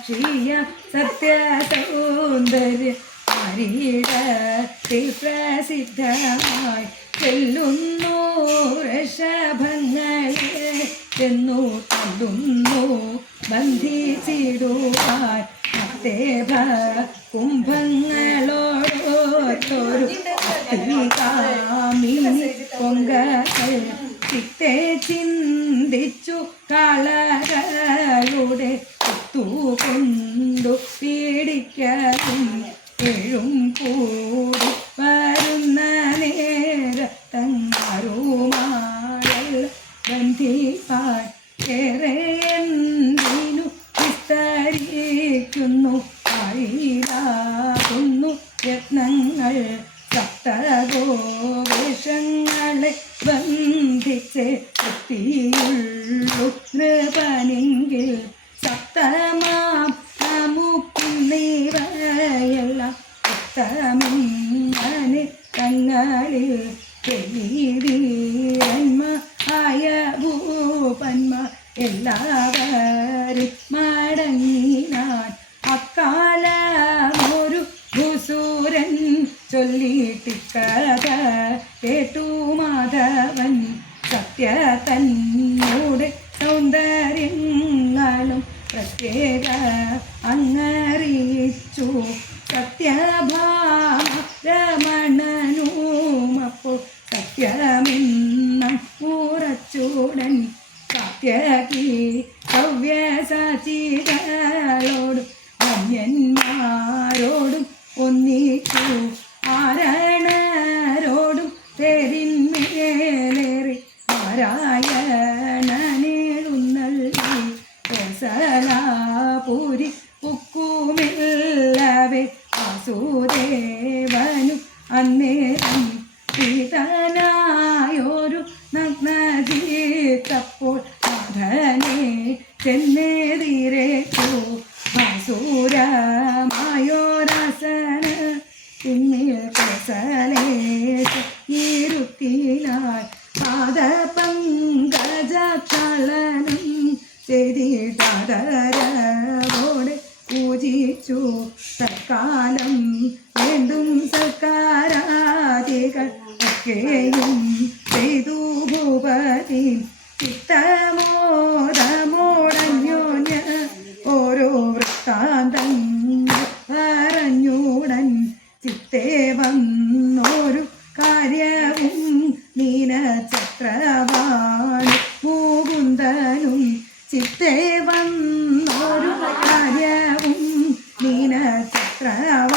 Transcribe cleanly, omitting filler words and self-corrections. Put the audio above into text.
സാക്ഷിയ സത്യസൗന്ദര്യ ആരീടത്തിൽ പ്രസിദ്ധമായി ചെല്ലുന്നു ഋഷഭങ്ങളെ ചെന്നു തല്ലുന്നു ബന്ധിച്ചിടുവാൻ മത്തേഭ കുംഭങ്ങളോടൊരു കാമിനി പൊങ്കൽ ചിത്തെ ചിന്തിച്ചു കളകളുടെ കുത്തുകൊണ്ടു പീഡിക്കലും എഴും കൂടി വരുന്ന നേരത്തങ്ങാറുമാളൽ ബന്ധിപ്പാൻ ഏറെ എന്തിനു വിസ്തരിക്കുന്നു ആയിരാകുന്നു യത്നങ്ങൾ സപ്തഗോവേഷങ്ങളെ ബന്ധിച്ച് വൃത്തിയുള്ളു നൃപനെങ്കിൽ സപ്തമാം നമുക്കിന്നിവയെല്ലാം ഉത്തമങ്ങനെ തങ്ങളിൽ വീരന്മ ആയ ഭൂപന്മ എല്ലാവരും മടങ്ങിനാൻ അക്കാലമൊരു ഭൂസൂരൻ ചൊല്ലിട്ടിക്കഥ കേട്ടു മാധവൻ സത്യതന്നോട് സൗന്ദര്യങ്ങളും പ്രത്യേക അങ്ങറിയിച്ചു സത്യഭാമ രമണനുമപ്പോൾ സത്യമെന്നും ഉറച്ചുടൻ സത്യകീ സവ്യസാചികളോടും ധന്യന്മാരോടും ഒന്നിച്ചു ആരണരോടും പേരിന്മേലേറി നാരായണനെഴുന്നള്ളി കോസലാപുരി പുക്കുമില്ലവേ വാസുദേവനും അന്നേരം പ്രീതനായൊരു നഗ്നജീത്തപ്പോൾ നാഥനെ ചെന്നെതിരേറ്റു ഭാസുരമായോരസന പിന്നിൽ കോസലേശ ഇരുത്തിനായി പാദപങ്കജക്ഷളനം ചെയ്തിട്ടോടെ പൂജിച്ചു തൽക്കാലം വീണ്ടും സൽക്കാരാദികൾ ഒക്കെയും ചെയ്തു ഭൂപതി ചിത്തമോദമോടഞ്ഞോഞ്ഞ ഓരോ വൃത്താന്തങ്ങൾ പറഞ്ഞുടൻ ചിത്തേ വന്നൊരു കാര്യവും നീനചക്രവാണി മുകുന്ദനും ചിത്തേ വന്നൊരു കാര്യവും നീനചക്രവാണി